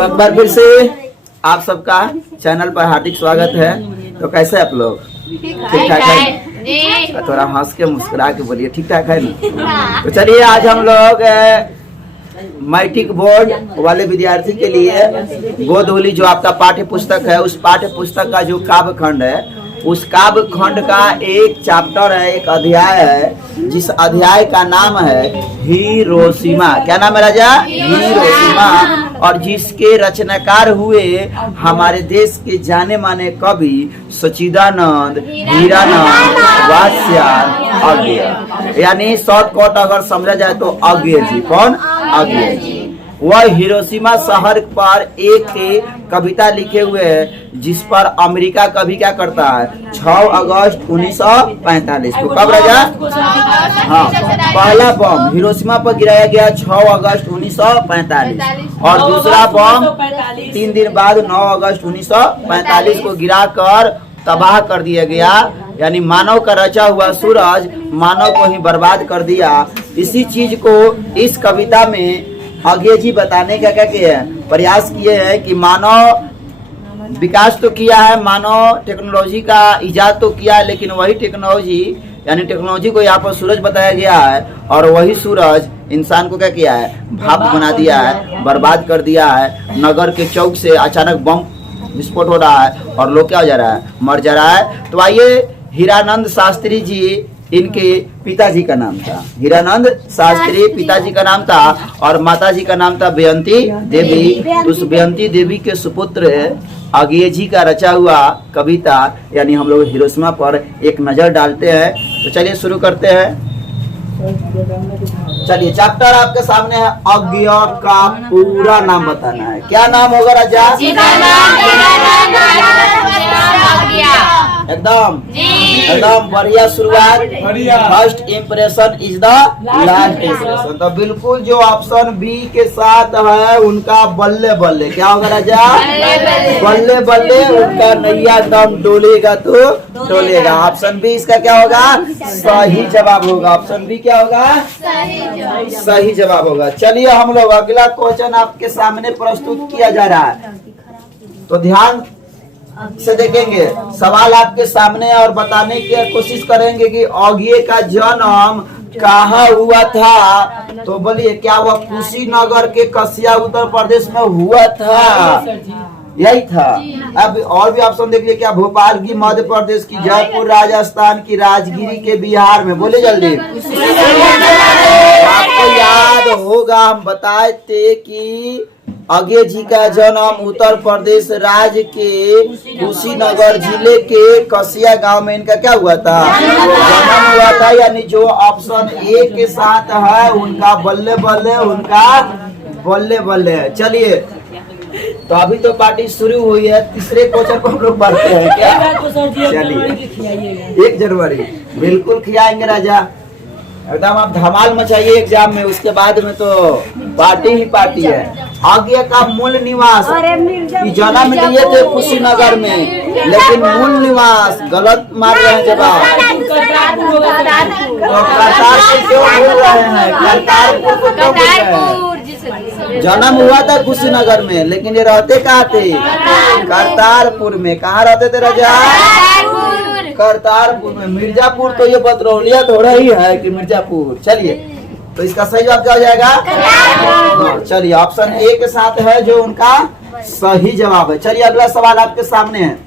तो एक बार फिर से आप सबका चैनल पर हार्दिक स्वागत है। तो कैसे आप लोग? ठीक ठाक है? थोड़ा हंस के मुस्कुरा के बोलिए, ठीक ठाक है ना? तो चलिए आज हम लोग मैट्रिक बोर्ड वाले विद्यार्थी के लिए गोधूली जो आपका पाठ्य पुस्तक है, उस पाठ्य पुस्तक का जो काव्य खंड है, उस काव्य खंड का एक चैप्टर है, एक अध्याय है, जिस अध्याय का नाम है हिरोशिमा। क्या नाम है राजा? हिरोशिमा। और जिसके रचनाकार हुए हमारे देश के जाने माने कवि सच्चिदानंद हीरानंद वात्स्यायन अज्ञेय, यानी शॉर्टकट अगर समझा जाए तो अज्ञेय जी। कौन? अज्ञेय जी। वह हिरोशिमा शहर पर एक कविता लिखे हुए है, जिस पर अमेरिका कभी क्या करता है 6 अगस्त 1945 को। कब राजा? हाँ, पहला बम हिरोशिमा पर गिराया गया 6 अगस्त 1945 और दूसरा बम 3 दिन बाद 9 अगस्त 1945 को गिराकर तबाह कर दिया गया। यानी मानव का रचा हुआ सूरज मानव को ही बर्बाद कर दिया। इसी चीज को इस कविता में अज्ञेय जी बताने का क्या किया है, प्रयास किए हैं कि मानव विकास तो किया है, मानव टेक्नोलॉजी का इजाद तो किया है, लेकिन वही टेक्नोलॉजी यानी टेक्नोलॉजी को यहाँ पर सूरज बताया गया है और वही सूरज इंसान को क्या किया है, भाप बना दिया है, बर्बाद कर दिया है। नगर के चौक से अचानक बम विस्फोट हो रहा है और लोग क्या हो जा रहा है, मर जा रहा है। तो आइए, हीरानंद शास्त्री जी इनके पिताजी का नाम था, हीरानंद शास्त्री पिताजी का नाम था और माताजी का नाम था बेयंती देवी। उस बेयंती देवी के सुपुत्र अज्ञेय जी का रचा हुआ कविता यानी हम लोग हिरोशिमा पर एक नजर डालते हैं। तो चलिए शुरू करते हैं। चलिए, चैप्टर आपके सामने है। अज्ञेय का पूरा नाम बताना है। क्या नाम होगा राजा? एकदम बढ़िया शुरुआत। First impression is the last impression. तो बिल्कुल जो ऑप्शन बी के साथ है उनका बल्ले बल्ले। क्या होगा राजा? बल्ले बल्ले। उनका नैया दम डोलेगा तो डोलेगा। ऑप्शन बी इसका क्या होगा? सही जवाब होगा। ऑप्शन बी क्या होगा? सही जवाब होगा। चलिए हम लोग अगला क्वेश्चन आपके सामने प्रस्तुत किया जा रहा है, तो ध्यान से देखेंगे। सवाल आपके सामने और बताने की कोशिश करेंगे कि अज्ञेय का जन्म कहाँ हुआ था। तो बोलिए, क्या वह कुशीनगर के कसिया उत्तर प्रदेश में हुआ था? यही था। अब और भी ऑप्शन देखिए। क्या भोपाल की मध्य प्रदेश की, जयपुर राजस्थान की, राजगिरी के बिहार में? बोले जल्दी। आपको याद होगा हम बताए थे कि अज्ञेय जी का जन्म उत्तर प्रदेश राज्य के कुशीनगर जिले के कसिया गांव में इनका क्या हुआ था? जन्म हुआ था। यानी जो ऑप्शन ए के साथ है उनका बल्ले बल्ले, उनका बल्ले बल्ले। चलिए, तो अभी तो पार्टी शुरू हुई है, तीसरे क्वेश्चन को हम लोग बढ़ते हैं। क्या? चलिए, 1 जनवरी बिल्कुल खिलाएंगे राजा। एकदम आप धमाल मचाइए एग्जाम में, उसके बाद में तो पार्टी ही पार्टी है। अज्ञेय का मूल निवास, जन्म लिए थे कुशीनगर में, लेकिन मूल निवास गलत मार रहे हैं जवाब। तो करतारपुर क्यों बोल रहे हैं? करतारपुर को क्यों बोल रहे हैं? जन्म हुआ था कुशीनगर में, लेकिन ये रहते कहाँ थे? करतारपुर में। कहाँ रहते थे राजा? करतारपुर में। मिर्जापुर तो ये बतरौलिया थोड़ा ही है कि मिर्जापुर। चलिए, तो इसका सही जवाब क्या हो जाएगा? चलिए, ऑप्शन ए के साथ है जो उनका सही जवाब है। चलिए, अगला सवाल आपके सामने है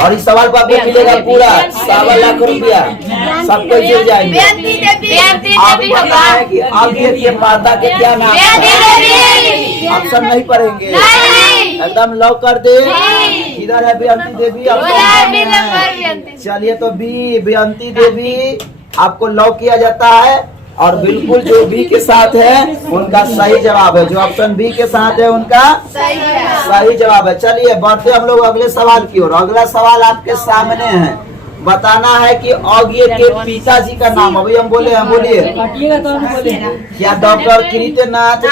और इस सवाल पर आपको मिलेगा पूरा 1.25 लाख रुपया। सबको जीत जाएंगे। आप बताएं कि अज्ञेय के माता के क्या नाम है? ऑप्शन नहीं पढ़ेंगे, एकदम लॉक कर दे। इधर है बेयंती देवी। चलिए, तो बी बेयंती देवी आपको लॉक किया जाता है और बिल्कुल जो बी के साथ है उनका सही जवाब है। जो ऑप्शन बी के साथ है उनका सही जवाब है। चलिए, बढ़ते हम लोग अगले सवाल की ओर। अगला सवाल आपके सामने है। बताना है कि अज्ञेय के पिताजी का नाम। अभी हम बोले हैं, बोलिए। क्या डॉक्टर कीर्तनाथ?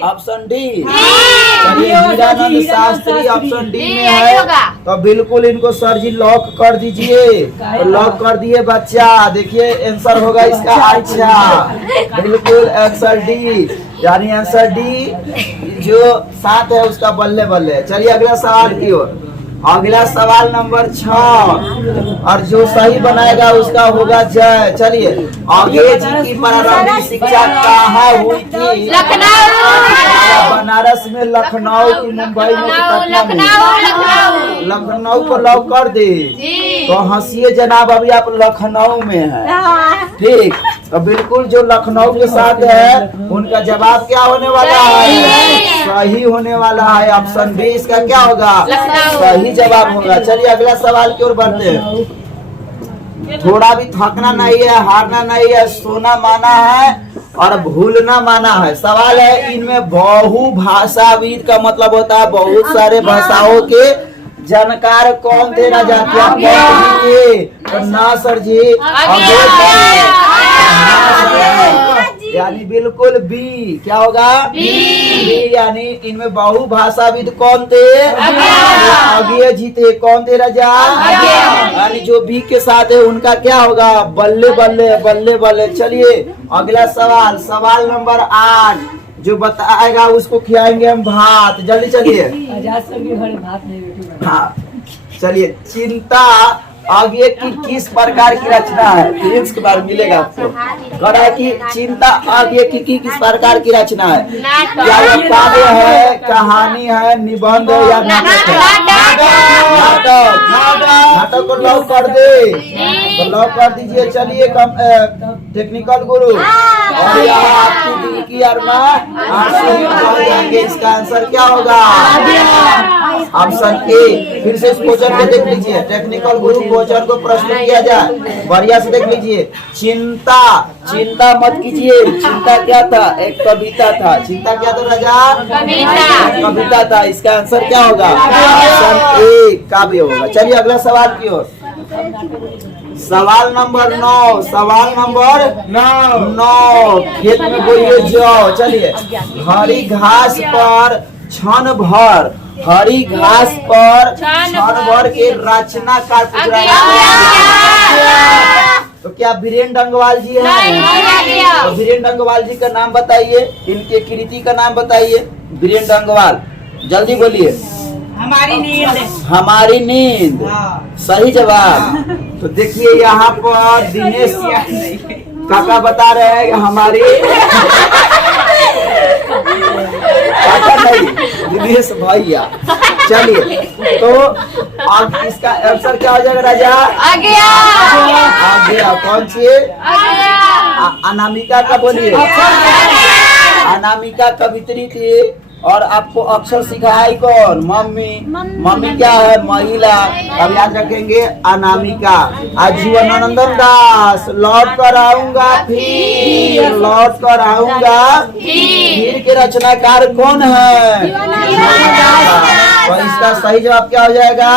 Option D. चलिए हीरानंद शास्त्री ऑप्शन डी में है, तो बिल्कुल इनको सर जी लॉक कर दीजिए। तो लॉक कर दिए बच्चा, देखिए आंसर होगा इसका अच्छा, बिल्कुल आंसर डी, यानी आंसर डी जो 7 है उसका बल्ले बल्ले। चलिए अगला सवाल की ओर। अगला सवाल नंबर 6 और जो सही बनाएगा उसका होगा जय। चलिए, आगे जी की प्रारंभिक शिक्षा कहाँ हुई थी? बनारस में, लखनऊ की, मुंबई में, लखनऊ को लॉक कर दे। तो हंसिए जनाब, अभी आप लखनऊ में हैं, ठीक। तो बिल्कुल जो लखनऊ के साथ है उनका जवाब क्या होने वाला है? सही होने वाला है, ऑप्शन बी इसका क्या होगा? सही जवाब होगा। चलिए अगला सवाल की ओर बढ़ते हैं। थोड़ा भी थकना नहीं है, हारना नहीं है, सोना माना है और भूलना माना है। सवाल है, इनमें बहुभाषाविद का मतलब होता है बहुत सारे भाषाओं के जानकार कौन थे राजा? क्या ना सर जी, यानी बिल्कुल बी। क्या होगा? बी, यानी इनमें बहुभाषाविद कौन थे? आगे जी थे। कौन थे राजा? यानी जो बी के साथ है उनका क्या होगा? बल्ले बल्ले बल्ले बल्ले। चलिए अगला सवाल, सवाल नंबर 8, जो बताएगा उसको खिलाएंगे हम भात। जल्दी चलिए। हाँ चलिए, चिंता आगे की किस प्रकार की रचना है? फिल्म्स के बाद मिलेगा आपको। कह है कि चिंता आगे की किस प्रकार की रचना है? क्या ये काव्य है, कहानी है, निबंध है या नाटक है? नाटक को लॉक कर दे, तो लॉक कर दीजिए। चलिए टेक्निकल गुरु, और यहाँ आपकी दिल की अरमान आंसू ही बह जाएंगे। इसका आंसर क्या होगा? Option A. फिर से इस क्वेश्चन को देख लीजिए, टेक्निकल गुरु क्वेश्चन को प्रश्न किया जाए, बढ़िया से देख लीजिए। चिंता, चिंता मत कीजिए। चिंता क्या था? एक कविता था। चिंता क्या था राजा? कविता था। इसका आंसर क्या होगा? ऑप्शन ए काव्य होगा। चलिए अगला सवाल की ओर। सवाल नंबर 9, सवाल नंबर 9, खेत में बोइए जाओ। चलिए, हरी घास पर क्षण भर, हरी घास पर क्षण भर के रचनाकार तो क्या बीरेन डंगवाल जी हैं? तो बीरेन डंगवाल जी का नाम बताइए, इनके कृति का नाम बताइए। बीरेन डंगवाल, जल्दी बोलिए। हमारी नींद। हमारी नींद सही जवाब। तो देखिए यहाँ पर दिनेश काका बता रहे हैं हमारी काका नहीं, दिनेश भैया। चलिए, तो अब इसका आंसर क्या हो जाएगा राजा? आ गया। कौन सी? अनामिका का बोलिए। अनामिका कवित्री थी और आपको अक्षर सिखाई कौन? मम्मी। मम्मी क्या है? महिला। अब याद रखेंगे अनामिका। आज जीवनानंदन दास, लौट कर आऊंगा फिर, लौट कर आऊंगा फिर के रचनाकार कौन है? तो इसका सही जवाब क्या हो जाएगा?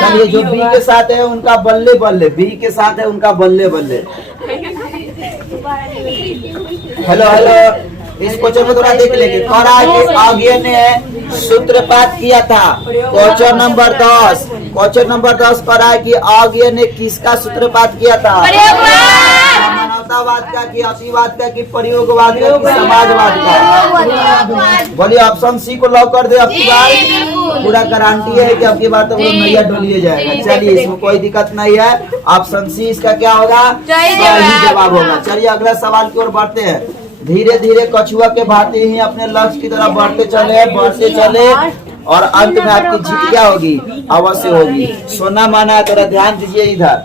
चलिए, जो बी के साथ है उनका बल्ले बल्ले, बी के साथ है उनका बल्ले बल्ले। हेलो हेलो, इस क्वेश्चन को थोड़ा देख लेंगे। करा के आगे ने सूत्रपात किया था। क्वेश्चन नंबर 10, क्वेश्चन नंबर 10 करा कि आगे ने किसका सूत्रपात किया था? मानवतावाद का, कि अतिवाद का, कि प्रयोगवाद का, कि समाजवाद का? बोलिए ऑप्शन सी को लॉक कर दे। आपकी बात पूरा गारंटी है कि आपकी बात तो नैया डोलिए जाएगा। चलिए, इसमें कोई दिक्कत नहीं है। ऑप्शन सी इसका क्या होगा? सही जवाब होगा। चलिए अगला सवाल की ओर बढ़ते हैं। धीरे धीरे कछुआ के भांति ही अपने लक्ष्य की तरफ बढ़ते चले और अंत में आपकी जीत क्या होगी? अवश्य होगी। सोना माना है, थोड़ा ध्यान दीजिए इधर।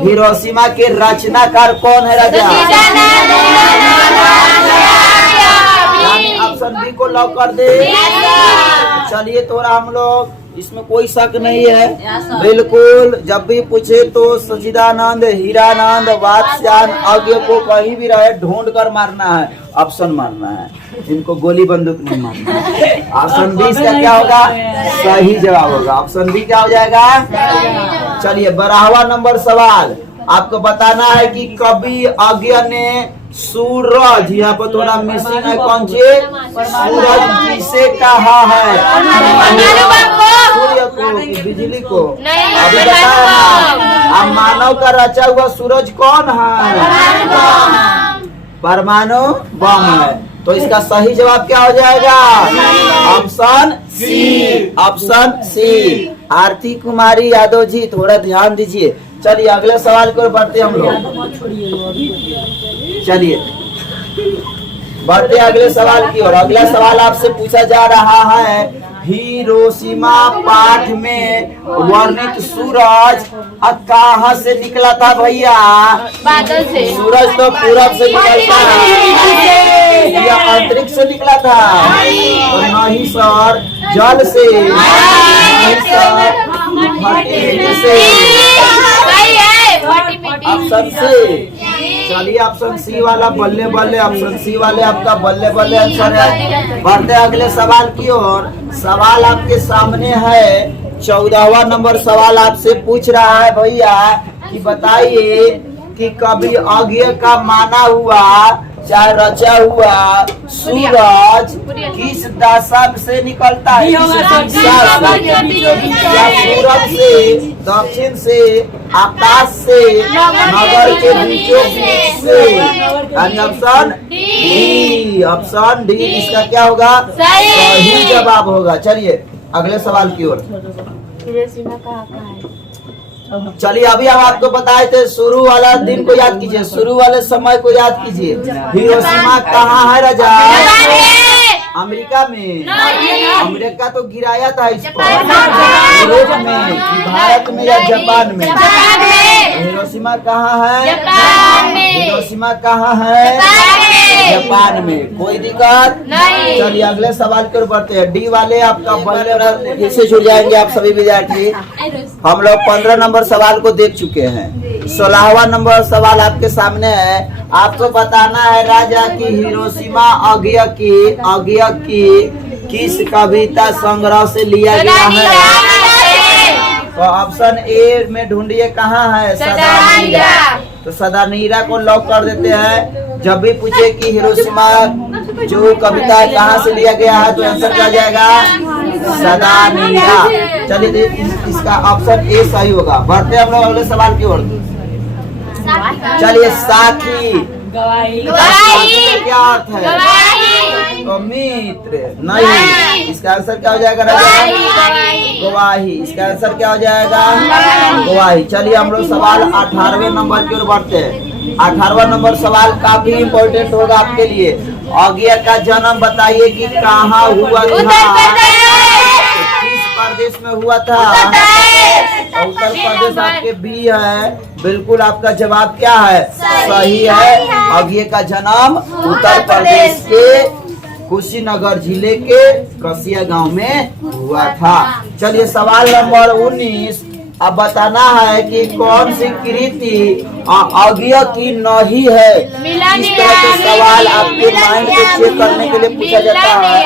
हिरोशिमा के रचनाकार कौन है राजा? ऑप्शन बी को लॉक कर दे। चलिए, थोड़ा हम लोग इसमें कोई शक नहीं है, बिल्कुल। जब भी पूछे तो सचिदानंद, हीरानंद, वात्स्यायन, आगे को कहीं भी रहे ढूंढ कर मारना है, ऑप्शन मारना है, इनको गोली बंदूक नहीं मारना है। ऑप्शन बी इसका क्या होगा? सही जवाब होगा। ऑप्शन बी क्या हो जाएगा? चलिए 12वां नंबर सवाल, आपको बताना है कि कवि आज्ञा ने सूरज, यहाँ पर थोड़ा मिसिंग है, कौन चीज? सूरज किसे कहा है? सूर्य को कि बिजली को? अभी बताया ना। अब मानव का रचा हुआ सूरज कौन है? परमाणु बम है। तो इसका सही जवाब क्या हो जाएगा? Option C. Option C. Aarti Kumari Yadav ji थोड़ा ध्यान दीजिए। चलिए अगले सवाल की ओर बढ़ते हम लोग। चलिए बढ़ते अगले सवाल की ओर। अगला सवाल आपसे पूछा जा रहा है, हिरोशिमा पाठ में वर्णित सूरज कहाँ से निकला था भैया? बादल से। सूरज तो पूरब से निकलता है या अंतरिक्ष से निकला था? तो नहीं सर, जल से। नहीं सर, धरती से। Option C. चलिए ऑप्शन सी वाला बल्ले बल्ले, ऑप्शन सी वाले आपका बल्ले बल्ले आंसर है। बढ़ते अगले सवाल की ओर। सवाल आपके सामने है, 14वां नंबर सवाल आपसे पूछ रहा है भैया कि बताइए कि कभी अज्ञ का माना हुआ चाहे रचा हुआ सूरज किस दशक से निकलता है? किस दिशा से? या सूरज से, दक्षिण से, आकाश से, नगर के बीचों बीच से? यानी ऑप्शन डी। ऑप्शन डी इसका क्या होगा? सही जवाब होगा। चलिए अगले सवाल की ओर। चलिए अभी हम आपको बताए थे, शुरू वाला दिन को याद कीजिए, शुरू वाले समय को याद कीजिए। हिरोशिमा कहाँ है राजा? अमेरिका में। अमेरिका तो गिराया था इसको। यूरोप में, भारत में या जापान में? हिरोशिमा कहाँ है? हिरोशिमा कहाँ है? जापान में। कोई दिक्कत नहीं। चलिए अगले सवाल की ओर बढ़ते हैं। डी वाले आपका बल्ले फिर से जुड़ जाएंगे आप सभी विद्यार्थी। हम लोग 15 नंबर सवाल को देख चुके हैं। 16वां नंबर सवाल आपके सामने है। आपको बताना है राजा की हिरोशिमा अज्ञ की किस कविता संग्रह से लिया गया है? तो ऑप्शन ए में ढूंढिए कहाँ है? सदानीरा। तो सदानीरा को लॉक कर देते हैं। जब भी पूछे कि हिरोशिमा जो कविता कहाँ से लिया गया है तो आंसर क्या जाएगा? सदानीरा। चलिए इसका ऑप्शन ए सही होगा। बढ़ते हम लोग अगले सवाल की ओर। चलिए साथी, गवाही क्या अर्थ है? तो मित्र नहीं। इसका आंसर क्या हो जाएगा? गवाही। इसका आंसर क्या हो जाएगा? गवाही। चलिए हम लोग सवाल 18वें नंबर की ओर बढ़ते हैं। 18वां नंबर सवाल काफी इम्पोर्टेंट होगा आपके लिए। अज्ञ का जन्म बताइए कि कहाँ हुआ था? किस प्रदेश में हुआ था? उत्तर प्रदेश आपके बी है। बिल्कुल आपका जवाब क्या है? सही है। अज्ञ का जन्म उत्तर प्रदेश के कुशीनगर जिले के कसिया गांव में हुआ था। चलिए सवाल नंबर 19। अब बताना है कि कौन सी कृति अज्ञ की नहीं है। इस तरह के सवाल आपके माइंड को चेक करने के लिए पूछा जाता है।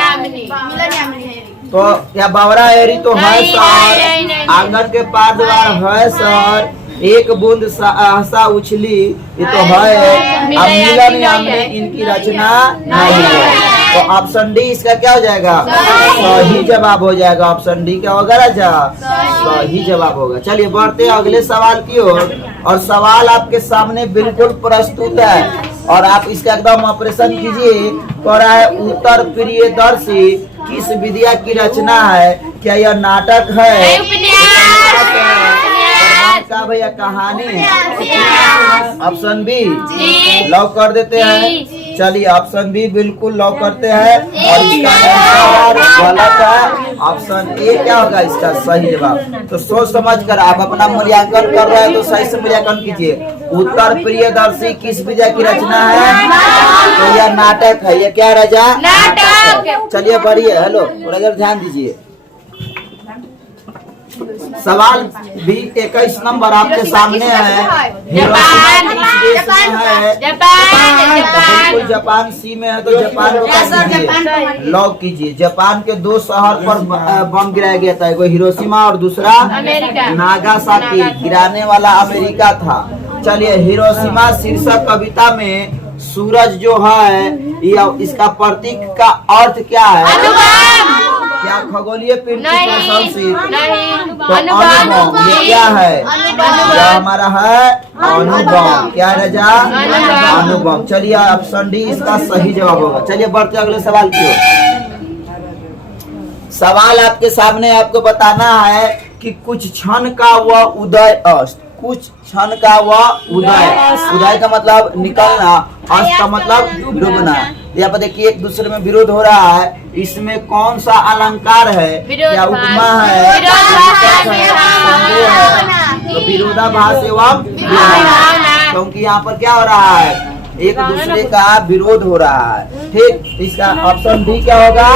तो क्या बावरा एरी तो है सर, आंगन के पार द्वार है सर, एक बूंद सहसा उछली ये तो है, अब मिलन यामनी इनकी रचना नहीं है। तो ऑप्शन डी इसका क्या हो जाएगा? सही जवाब हो जाएगा। ऑप्शन डी क्या होगा राजा? सही जवाब होगा। चलिए बढ़ते अगले सवाल की ओर। और सवाल आपके सामने बिल्कुल प्रस्तुत है और आप इसका एकदम ऑपरेशन कीजिए। कह रहा है उत्तर प्रियदर्शी किस विद्या की रचना है? क्या यह नाटक है? का भैया कहानी है? ऑप्शन बी लॉक कर देते हैं। चलिए ऑप्शन बी बिल्कुल लॉक करते हैं और इसका आंसर गलत है। ऑप्शन ए क्या होगा इसका सही जवाब? तो सोच समझ कर आप अपना मूल्यांकन कर रहे हैं तो सही से मूल्यांकन कीजिए। उत्तर प्रियदर्शी किस विद्या की रचना है? तो यह नाटक है। ये क्या राजा? नाटक। चलिए बढ़िए। हेलो थोड़ा देर ध्यान दीजिए। सवाल भी 21 नंबर आपके सामने है। जापान। बिल्कुल जापान सी में है तो जापान को लॉक कीजिए। जापान के 2 शहर पर बम गिराया गया था, एगो हिरोशिमा और दूसरा नागासाकी। गिराने वाला अमेरिका था। चलिए हिरोशिमा शीर्षक कविता में सूरज जो है इसका प्रतीक का अर्थ क्या है? क्या खगोलीय पिंड की प्रशंसित? तो अनुबम ये क्या है? यह हमारा है अनुबम। क्या है राजा? अनुबम। चलिए ऑप्शन डी इसका सही जवाब होगा। चलिए बढ़ते अगले सवाल की ओर। सवाल आपके सामने, आपको बताना है कि कुछ क्षण का वह उदय अस्त। कुछ क्षण का वह उदय। उदय का मतलब निकलना, अस्त का मतलब डूबना। यहाँ पर देखिए एक दूसरे में विरोध हो रहा है। इसमें कौन सा अलंकार है? क्या उपमा है? तो विरोधाभास एवं क्योंकि यहाँ पर क्या हो रहा है? एक दूसरे का विरोध हो रहा है। ठीक, इसका ऑप्शन डी क्या होगा?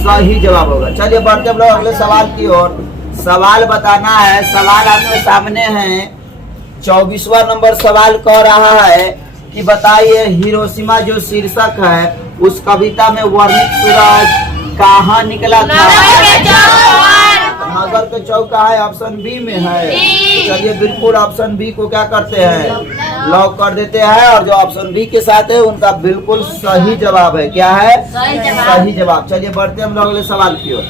सही जवाब होगा। चलिए बढ़ते हम लोग अगले सवाल की ओर। सवाल बताना है। सवाल आपके सामने है। 24वां नंबर सवाल कह रहा है कि बताइए हिरोशिमा जो शीर्षक है उस कविता में वर्णित सूरज कहाँ निकला था? नगर के चौक का है, ऑप्शन बी में है। तो चलिए बिल्कुल ऑप्शन बी को क्या करते हैं? लॉक कर देते हैं। और जो ऑप्शन बी के साथ है उनका बिल्कुल सही जवाब है। क्या है? सही जवाब। चलिए बढ़ते हम लोग अगले सवाल की ओर।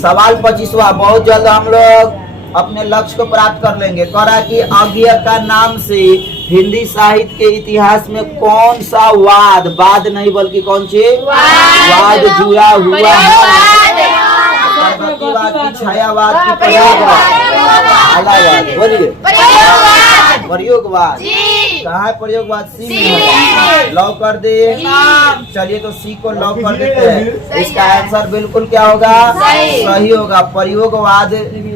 सवाल 25वां। बहुत जल्द हम लोग अपने लक्ष्य को प्राप्त कर लेंगे। कह रहा कि अज्ञेय का नाम से हिंदी साहित्य के इतिहास में कौन सा वाद नहीं बल्कि कौन सी वाद जुड़ा हुआ है? प्रगतिवाद की, छायावाद की, प्रयोगवाद? बोलिए प्रयोगवाद। कहाँ है प्रयोगवाद? सी में है। लॉक कर दे। चलिए तो सी को लॉक कर देते हैं। इसका आंसर बिल्कुल क्या होगा? सही होगा। प्रयोगवाद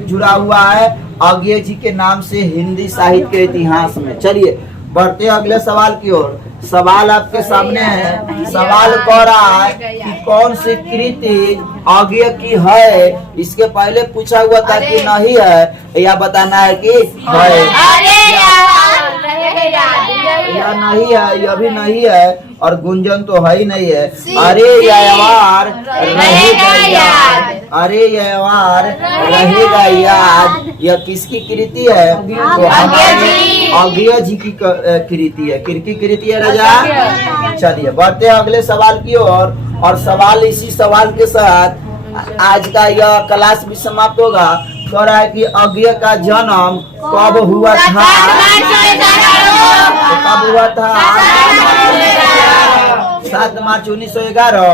जुड़ा हुआ है अज्ञेय जी के नाम से हिंदी साहित्य के इतिहास में। चलिए बढ़ते अगले सवाल की ओर। सवाल आपके सामने है। सवाल कह रहा है कि कौन सी कृति अज्ञेय की है? इसके पहले पूछा हुआ था कि नहीं है, या बताना है कि है। या नहीं है, यह भी नहीं है, और गुंजन तो है ही नहीं है। अरे यार रहेगा याद, अरे यार रहेगा याद, यह किसकी कृति है? तो अज्ञेय जी की कृति है। किसकी कृति है राजा? चलिए बढ़ते हैं अगले सवाल की ओर। और सवाल इसी सवाल के साथ आज का यह क्लास भी समाप्त होगा। कह रहा है कि अज्ञेय का जन्म कब हुआ था? कब हुआ था? 7 मार्च 1911।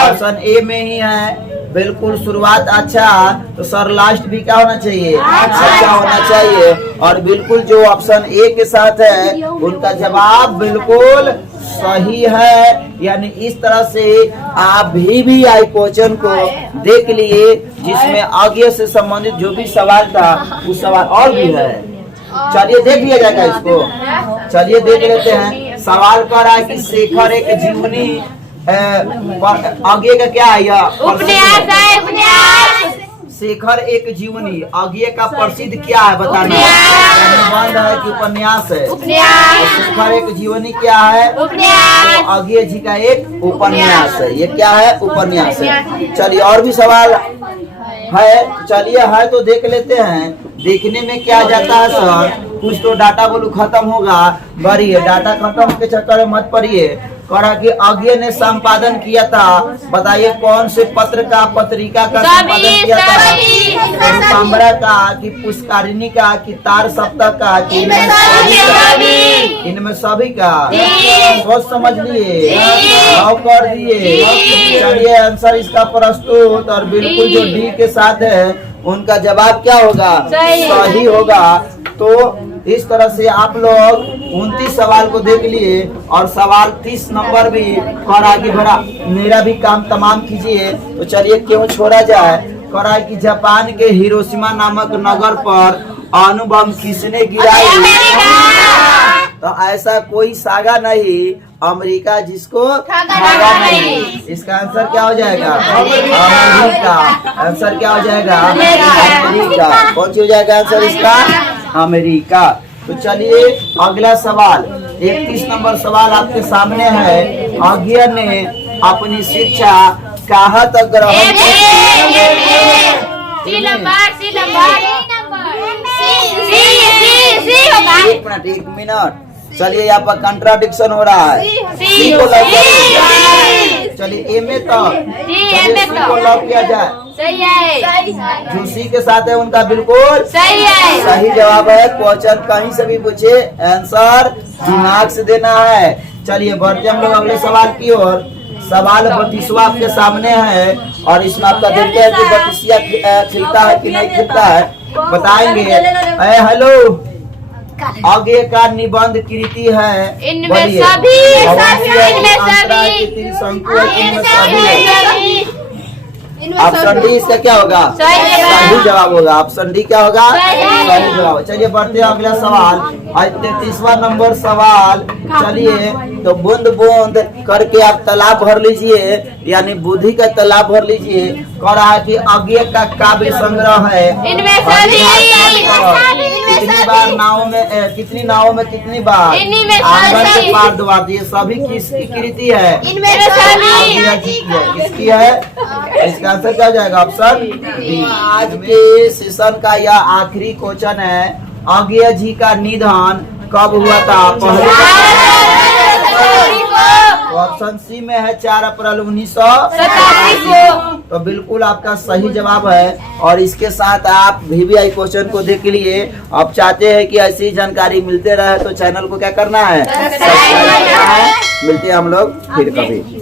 ऑप्शन ए में ही है। बिल्कुल शुरुआत अच्छा, तो सर लास्ट भी क्या होना चाहिए? अच्छा होना चाहिए। और बिल्कुल जो ऑप्शन ए के साथ है उनका जवाब बिल्कुल सही है। यानी इस तरह से आप भी आई क्वेश्चन को देख लिए, जिसमें अज्ञेय से संबंधित जो भी सवाल था वो सवाल और भी है। चलिए देख लिया जाएगा इसको। चलिए देख लेते हैं। सवाल कर रहा है कि शेखर एक जीवनी अज्ञेय का क्या है? यह शेखर एक जीवनी अज्ञेय का प्रसिद्ध क्या है? बताना निबंध है कि उपन्यास है? शेखर एक जीवनी क्या है? तो अज्ञेय जी का एक उपन्यास है। ये क्या है? उपन्यास है। चलिए और भी सवाल है। चलिए है तो देख लेते हैं। देखने में क्या जाता है सर? कुछ तो डाटा बोलू खत्म होगा। बढ़िए डाटा खत्म के चक्कर में मत पड़िए। कहा कि अज्ञेय ने संपादन किया था। बताइए कौन से पत्र का, पत्रिका का संपादन किया था? रूपाम्बरा का, कि पुष्कारिणी का, कि तार सप्ताह का, कि इनमें सभी का? सोच समझ लिए, कर दिए। चलिए आंसर इसका प्रस्तुत। और बिल्कुल जो डी के साथ है उनका जवाब क्या होगा? सही होगा। तो इस तरह से आप लोग 29 सवाल को देख लिए और सवाल 30 नंबर भी कर आगे बढ़ा। मेरा भी काम तमाम कीजिए। तो चलिए क्यों छोड़ा जाए। करा कि जापान के हिरोशिमा नामक नगर पर अणुबम किसने गिराई? तो ऐसा कोई सागा नहीं अमेरिका जिसको ठगा नहीं। इसका आंसर क्या हो जाएगा? अमेरिका। आंसर क्या हो जाएगा? अमेरिका। कौन सी हो जाएगा आंसर इसका? अमेरिका। तो चलिए अगला सवाल 31 नंबर सवाल आपके सामने है। अज्ञेय ने अपनी शिक्षा कहाँ तक ग्रहण की? एक मिनट चलिए यहाँ पर कंट्राडिक्शन हो रहा है। सी को लव चलिए ए में तो सी को लव किया जाए। सही है। जो सी के साथ है उनका बिल्कुल सही है। सही जवाब है। क्वेश्चन कहीं से भी पूछे आंसर दिमाग से देना है। चलिए बढ़ते हम लोग अगले सवाल की ओर। सवाल 32वां आपके सामने है और इसमें आपका देखते हैं कि 32वां खिलता है कि नहीं खिलता है, बताएंगे। हेलो, आगे का निबंध कृति है। इनमें सभी ऑप्शन डी इसका क्या होगा? सही जवाब होगा। ऑप्शन डी क्या होगा? सही जवाब। चलिए बढ़ते हैं अगला सवाल। 33वां नंबर सवाल। चलिए तो बूंद बूंद करके आप तालाब भर लीजिए, यानी बुद्धि का तालाब भर लीजिए। कह रहा है कि आगे का काव्य संग्रह है। कितनी बार नाव में कितनी नावों में कितनी बार आंगन के पार द्वार दिए, सभी किसकी कृति है? आज्ञा जी की है। किसकी है? इसका आंसर क्या हो जाएगा? Option D. आज के सेशन का यह आखिरी क्वेश्चन है। आज्ञा जी का निधन कब हुआ था? ऑप्शन सी में है 4 अप्रैल 1987 को। तो बिल्कुल आपका सही जवाब है। और इसके साथ आप VVI क्वेश्चन को देख लिए। आप चाहते हैं कि ऐसी जानकारी मिलते रहे तो चैनल को क्या करना है? सब्सक्राइब करना है। मिलते हैं हम लोग फिर कभी।